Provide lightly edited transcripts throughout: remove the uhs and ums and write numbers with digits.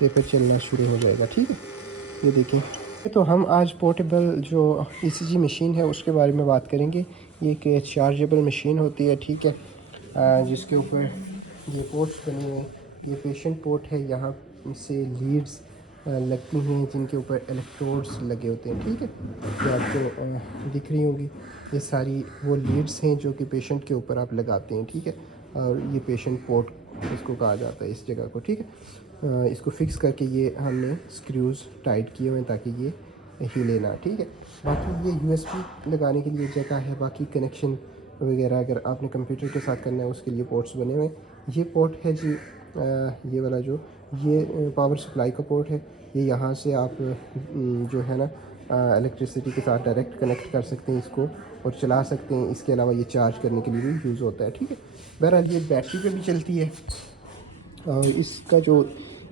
Paper चलना शुरू हो जाएगा। ठीक है, ये देखें। तो हम आज पोर्टेबल जो ईसीजी मशीन है उसके बारे में बात करेंगे। ये एक चार्जेबल मशीन होती है, ठीक है, जिसके ऊपर ये पोर्ट्स बने हुए हैं। ये पेशेंट पोर्ट है, यहाँ से लीड्स लगती हैं जिनके ऊपर इलेक्ट्रोड्स लगे होते हैं। ठीक है, ये आपको दिख रही होंगी। ये सारी वो लीड्स हैं जो कि पेशेंट के ऊपर आप लगाते हैं। ठीक है, और ये पेशेंट पोर्ट इसको कहा जाता है, इस जगह को। ठीक है, इसको फिक्स करके ये हमने स्क्रूज़ टाइट किए हुए हैं ताकि ये हिले ना। ठीक है, बाकी ये यूएसबी लगाने के लिए जगह है। बाकी कनेक्शन वगैरह अगर आपने कंप्यूटर के साथ करना है उसके लिए पोर्ट्स बने हुए हैं। ये पोर्ट है जी, ये वाला जो ये पावर सप्लाई का पोर्ट है। ये यहाँ से आप जो है ना इलेक्ट्रिसिटी के साथ डायरेक्ट कनेक्ट कर सकते हैं इसको और चला सकते हैं। इसके अलावा ये चार्ज करने के लिए भी यूज़ होता है। ठीक है, बहरहाल ये बैटरी पे भी चलती है। और इसका जो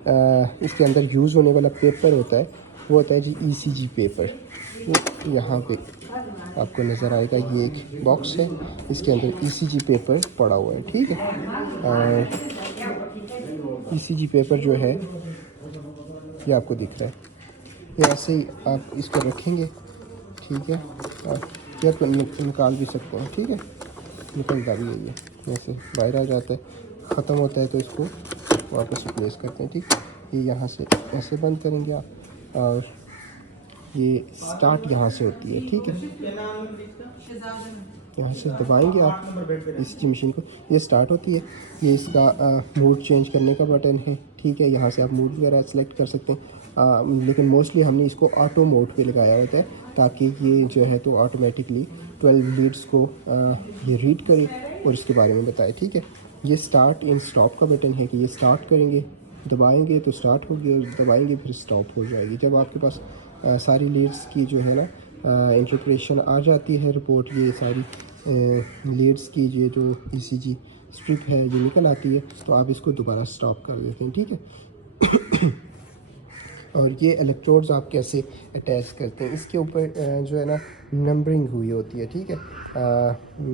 इसके अंदर यूज़ होने वाला पेपर होता है वो होता है जी ईसीजी पेपर। वो यहाँ पे आपको नज़र आएगा, ये एक बॉक्स है, इसके अंदर ईसीजी पेपर पड़ा हुआ है। ठीक है, और ईसीजी पेपर जो है ये आपको दिख रहा है। ये ऐसे ही आप इसको रखेंगे। ठीक है, और ये आप निकाल भी सकते हैं। ठीक है, निकलता भी है, ये ऐसे बाहर आ जाता है। ख़त्म होता है तो इसको वापस रिप्लेस करते हैं। ठीक, ये यहाँ से ऐसे बंद करेंगे आप, और ये स्टार्ट यहाँ से होती है। ठीक है, यहाँ से दबाएंगे आप इस मशीन को, ये स्टार्ट होती है। ये इसका मूड चेंज करने का बटन है। ठीक है, यहाँ से आप मूड वगैरह सेलेक्ट कर सकते हैं, लेकिन मोस्टली हमने इसको ऑटो मोड पे लगाया होता है ताकि ये जो है तो ऑटोमेटिकली 12 लीड्स को ये रीड करे और इसके बारे में बताए। ठीक है, ये स्टार्ट एंड स्टॉप का बटन है कि ये स्टार्ट करेंगे, दबाएंगे तो स्टार्ट होगी और दबाएंगे फिर स्टॉप हो जाएगी। जब आपके पास सारी लीड्स की जो है ना इंटरप्रेशन आ जाती है रिपोर्ट, ये सारी लीड्स की ये जो ईसीजी स्ट्रिप है ये निकल आती है, तो आप इसको दोबारा स्टॉप कर देते हैं। ठीक है, और ये इलेक्ट्रोड्स आप कैसे अटैच करते हैं, इसके ऊपर जो है ना नंबरिंग हुई होती है। ठीक है,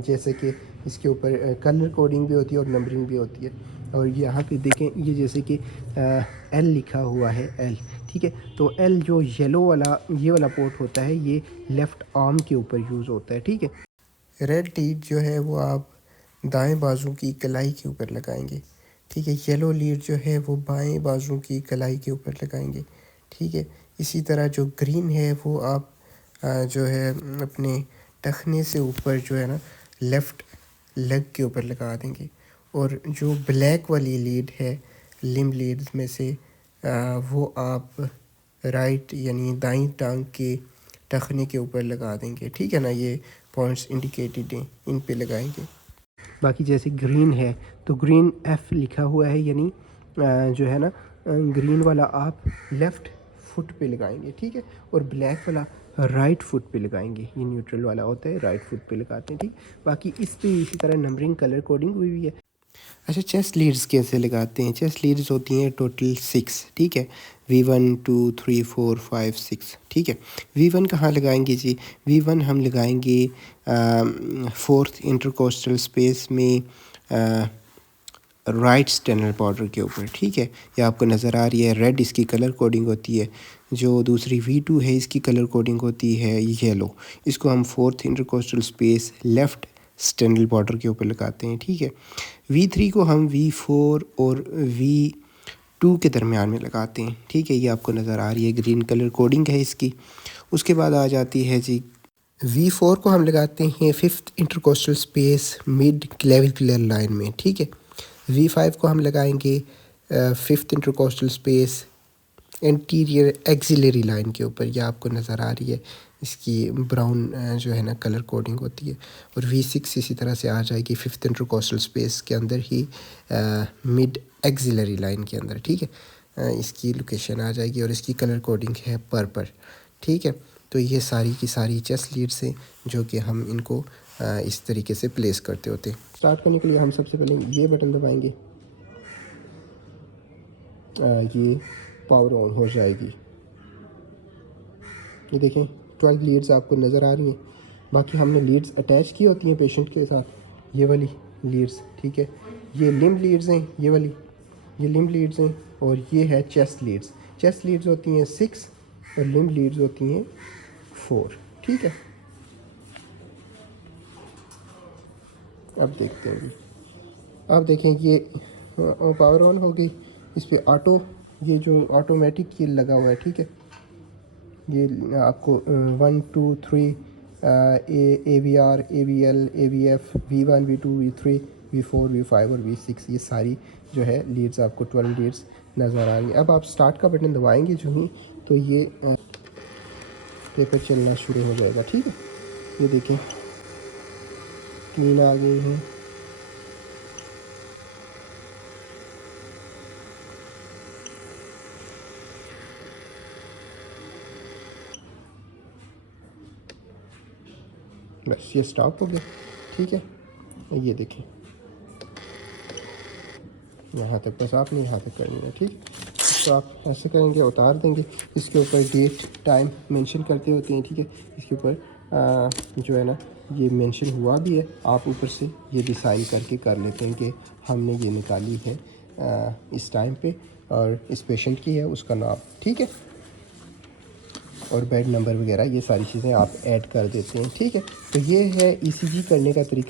जैसे कि इसके ऊपर कलर कोडिंग भी होती है और नंबरिंग भी होती है। और यहाँ पे देखें, ये जैसे कि एल लिखा हुआ है, एल। ठीक है, तो एल जो येलो वाला ये वाला पोर्ट होता है ये लेफ़्ट आर्म के ऊपर यूज़ होता है। ठीक है, रेड लीड जो है वो आप दाएं बाजू की कलाई के ऊपर लगाएंगे। ठीक है, येलो लीड जो है वो बाएं बाजू की कलाई के ऊपर लगाएंगे। ठीक है, इसी तरह जो ग्रीन है वो आप जो है अपने टखने से ऊपर जो है ना लेफ़्ट लेग के ऊपर लगा देंगे। और जो ब्लैक वाली लीड है लिम्ब लीड्स में से वो आप राइट यानी दाईं टांग के टखने के ऊपर लगा देंगे। ठीक है ना, ये पॉइंट्स इंडिकेटेड हैं, इन पे लगाएंगे। बाकी जैसे ग्रीन है तो ग्रीन एफ लिखा हुआ है, यानी जो है ना ग्रीन वाला आप लेफ़्ट फुट पे लगाएंगे। ठीक है, और ब्लैक वाला राइट फुट पे लगाएंगे। ये न्यूट्रल वाला होता है, राइट फुट पे लगाते हैं। ठीक, बाकी इस पे इसी तरह नंबरिंग कलर कोडिंग हुई है। अच्छा, चेस्ट लीड्स कैसे लगाते हैं? चेस्ट लीड्स होती हैं टोटल 6। ठीक है, V1 2 3 4 5 6। ठीक है, V1 कहाँ लगाएंगे जी? V1 हम लगाएंगे 4th इंटरकोस्टल स्पेस में राइट स्टेनल बॉर्डर के ऊपर। ठीक है, ये आपको नज़र आ रही है, रेड इसकी कलर कोडिंग होती है। जो दूसरी V2 है इसकी कलर कोडिंग होती है येलो। इसको हम 4th intercostal space left sternal border के ऊपर लगाते हैं। ठीक है, V3 को हम V4 और V2 के दरमियान में लगाते हैं। ठीक है, ये आपको नज़र आ रही है, ग्रीन कलर कोडिंग है इसकी। उसके बाद आ जाती है जी V4 को हम लगाते हैं 5th intercostal space mid clavicular line में। ठीक है, V5 को हम लगाएंगे 5th intercostal space anterior axillary line के ऊपर। यह आपको नज़र आ रही है, इसकी ब्राउन जो है ना कलर कोडिंग होती है। और V6 इसी तरह से आ जाएगी 5th इंटरकोस्टल स्पेस के अंदर ही मिड एक्सिलरी लाइन के अंदर। ठीक है, इसकी लोकेशन आ जाएगी और इसकी कलर कोडिंग है पर्पल। ठीक है, तो ये सारी की सारी चेस्ट लीड्स हैं जो कि हम इनको इस तरीके से प्लेस करते होते हैं। स्टार्ट करने के लिए हम सबसे पहले ये बटन दबाएंगे, ये पावर ऑन हो जाएगी। ये देखें 12 लीड्स आपको नज़र आ रही हैं। बाकी हमने लीड्स अटैच की होती हैं पेशेंट के साथ, ये वाली लीड्स। ठीक है, ये लिम्ब लीड्स हैं ये वाली, ये लिम्ब लीड्स हैं और ये है चेस्ट लीड्स। चेस्ट लीड्स होती हैं 6 और लिम्ब लीड्स होती हैं 4। ठीक है, अब देखते हैं। अब देखें ये पावर ऑन हो गई। इस पर ऑटो, ये जो ऑटोमेटिक ये लगा हुआ है। ठीक है, ये आपको 1 2 3 AVR AVL AVF V1 V2 V3 V4 V5 और V6 ये सारी जो है लीड्स आपको 12 लीड्स नज़र आ रही हैं। अब आप स्टार्ट का बटन दबाएंगे जो ही, तो ये पेपर चलना शुरू हो जाएगा। ठीक है, ये देखें क्लीन आ गई है। बस ये स्टॉप हो गया। ठीक है, ये देखें यहाँ तक, बस आपने यहाँ तक करनी है। ठीक, तो आप ऐसे करेंगे, उतार देंगे। इसके ऊपर डेट टाइम मेंशन करते होते हैं। ठीक है, इसके ऊपर जो है ना ये मेंशन हुआ भी है। आप ऊपर से ये डिसाइड करके कर लेते हैं कि हमने ये निकाली है इस टाइम पे और इस पेशेंट की है उसका नाम। ठीक है, और बेड नंबर वगैरह ये सारी चीज़ें आप ऐड कर देते हैं। ठीक है, तो ये है ECG करने का तरीका।